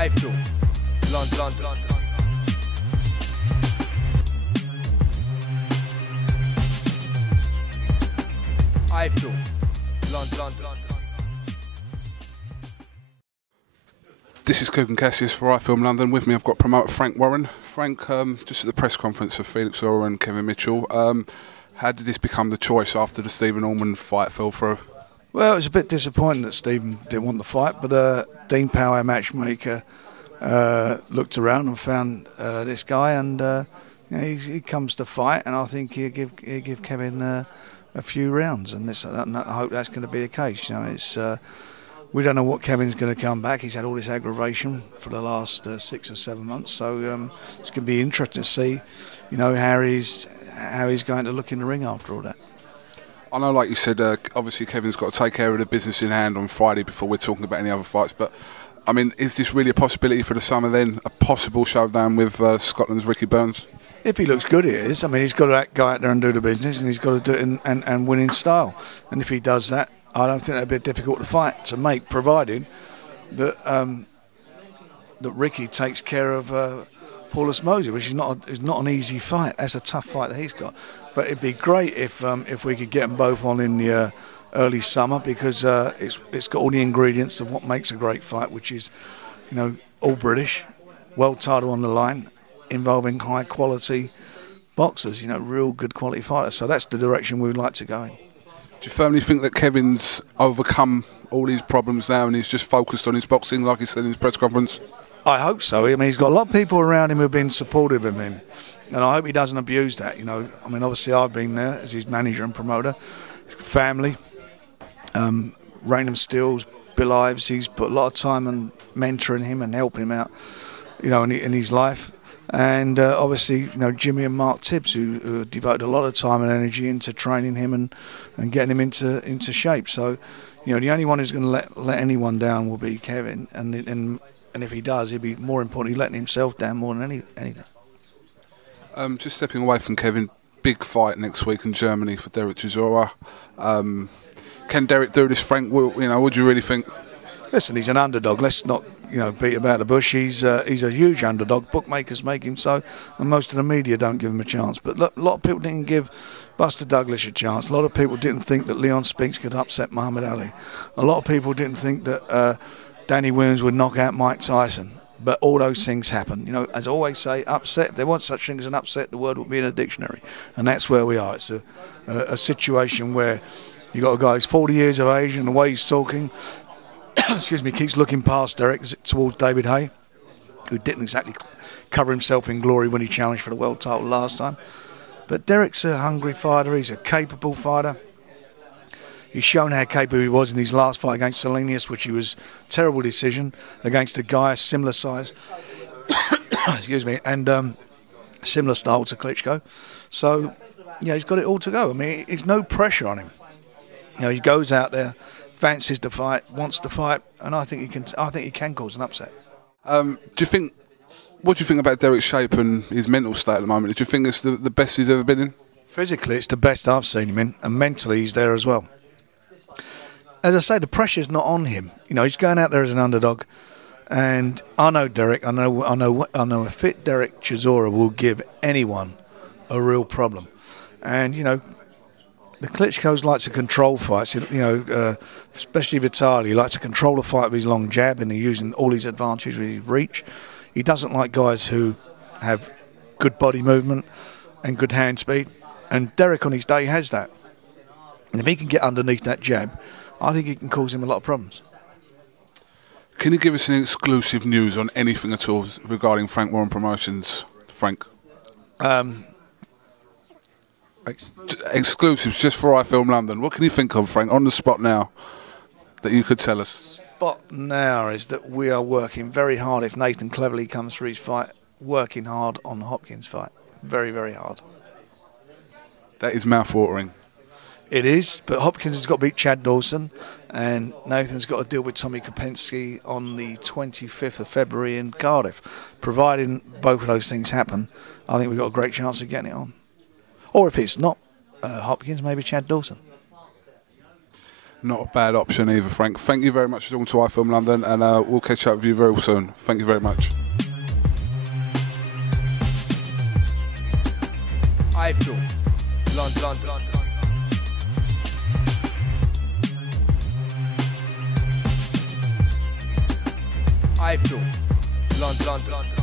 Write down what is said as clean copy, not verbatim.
iFILM, London. iFILM, London. This is Kugan Cassius for iFILM London. With me I've got promoter Frank Warren. Frank, just at the press conference for Felix Lora and Kevin Mitchell, how did this become the choice after the Stephen Allman fight fell through? Well, it was a bit disappointing that Stephen didn't want the fight, but Dean Powell, our matchmaker, looked around and found this guy, and you know, he comes to fight, and I think he'll give Kevin a few rounds, and I hope that's going to be the case. You know, it's we don't know what Kevin's going to come back. He's had all this aggravation for the last 6 or 7 months, so it's going to be interesting to see, you know, how he's going to look in the ring after all that. I know, like you said, obviously Kevin's got to take care of the business in hand on Friday before we're talking about any other fights, but I mean, is this really a possibility for the summer then? A possible showdown with Scotland's Ricky Burns? If he looks good, it is. I mean, he's got to go out there and do the business, and he's got to do it and win in style. And if he does that, I don't think that'd be a difficult fight to make, provided that that Ricky takes care of Paulus Mosley, which is not an easy fight. That's a tough fight that he's got. But it'd be great if we could get them both on in the early summer, because it's got all the ingredients of what makes a great fight, which is, you know, all British, world title on the line, involving high quality boxers, you know, real good quality fighters. So that's the direction we would like to go in. Do you firmly think that Kevin's overcome all these problems now and he's just focused on his boxing, like he said in his press conference? I hope so. I mean, he's got a lot of people around him who've been supportive of him, and I hope he doesn't abuse that. You know, I mean, obviously I've been there as his manager and promoter. Family, Raynham Stills, Bill Ives, he's put a lot of time and mentoring him and helping him out, you know, in his life. And obviously, you know, Jimmy and Mark Tibbs, who devoted a lot of time and energy into training him and getting him into shape. So, you know, the only one who's going to let anyone down will be Kevin, and if he does, he'll be, more importantly, letting himself down more than anything. Just stepping away from Kevin, big fight next week in Germany for Derek Chisora. Can Derek do this, Frank? You know, what do you really think? Listen, he's an underdog. Let's not, you know, beat about the bush. He's a huge underdog. Bookmakers make him so, and most of the media don't give him a chance. But look, a lot of people didn't give Buster Douglas a chance. A lot of people didn't think that Leon Spinks could upset Muhammad Ali. A lot of people didn't think that Danny Williams would knock out Mike Tyson. But all those things happen. You know, as I always say, upset. If there was such thing as an upset, the word would be in a dictionary. And that's where we are. It's a situation where you got a guy who's 40 years of age, and the way he's talking, excuse me, keeps looking past Derek towards David Haye, who didn't exactly cover himself in glory when he challenged for the world title last time. But Derek's a hungry fighter. He's a capable fighter. He's shown how capable he was in his last fight against Selenius, which he was a terrible decision against a guy similar size, excuse me, and similar style to Klitschko. So, yeah, he's got it all to go. I mean, there's no pressure on him. You know, he goes out there, fancies the fight, wants to fight, and I think he can cause an upset. What do you think about Derek's shape and his mental state at the moment? Do you think it's the best he's ever been in? Physically, it's the best I've seen him in, and mentally, he's there as well. As I say, the pressure's not on him. You know, he's going out there as an underdog, and I know Derek. I know a fit Derek Chisora will give anyone a real problem. And you know, the Klitschko's like to control fights. You know, especially Vitaly, he likes to control a fight with his long jab, and he's using all his advantages with his reach. He doesn't like guys who have good body movement and good hand speed. And Derek on his day has that. And if he can get underneath that jab, I think it can cause him a lot of problems. Can you give us any exclusive news on anything at all regarding Frank Warren Promotions, Frank? Exclusives just for iFILM London. What can you think of, Frank, on the spot now that you could tell us? Spot now is that we are working very hard. If Nathan Cleverly comes through his fight, working hard on the Hopkins fight. Very, very hard. That is mouth-watering. It is, but Hopkins has got to beat Chad Dawson, and Nathan's got to deal with Tommy Kopensky on the 25th of February in Cardiff. Providing both of those things happen, I think we've got a great chance of getting it on. Or if it's not Hopkins, maybe Chad Dawson. Not a bad option either, Frank. Thank you very much for talking to iFILM London, and we'll catch up with you very soon. Thank you very much. iFILM London. iFILM London.